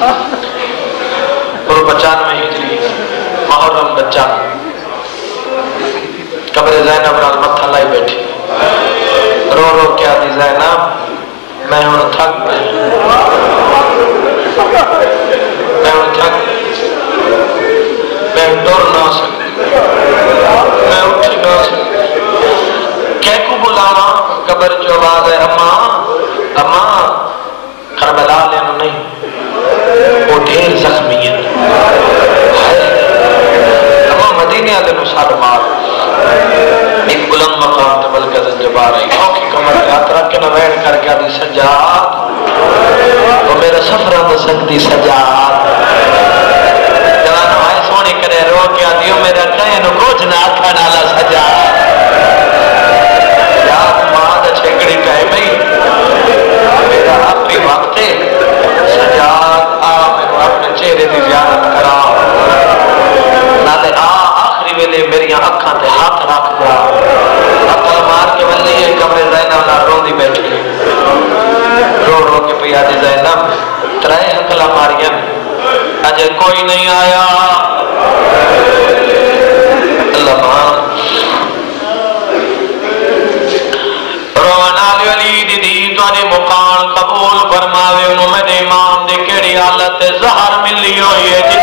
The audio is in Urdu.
اور 95 ہجری محرم بچہ قبر زینب نال متھا لائی بیٹھی رو رو کیا دی زینب میں ہوں تھک گئی میں ڈر نہ سکتی میں اٹھ نہ سکتی کہہ کو بلاوا قبر جو آواز ہے اماں کربلا لینا نہیں وہ ڈھیر زخمی ہے اماں مدینے والے نو ساڈ مار ایک بلند مقام تے بلکہ جبا رہی اوکھی کمر پہ ہاتھ رکھ کے نہ ویڑ کر کے آدھی سجاد وہ میرا سفرہ تو سکتی سجاد جوانو آئے سونی کرے رو کے آدھی میرا کہیں نو کچھ نہ آکھا نالا سجاد یاد ماد چھکڑی کہے بھئی میرا اپنی وقت ہے سجاد آ میں اپنے چہرے دی زیارت کرا نالے آخری ویلے میری اکھاں تے ہاتھ رکھ دا عقل مار کے ولی ہے قبر زینب نہ رو دی بیٹھی رو رو کے پیا دی زینب ترائے حقلہ ماریم اجے کوئی نہیں آیا اللہ مان روان آلی ولی دی تو نے مقام قبول فرماوے انہوں میں نے امام دے کیڑی حالت زہر ملی ہوئی ہے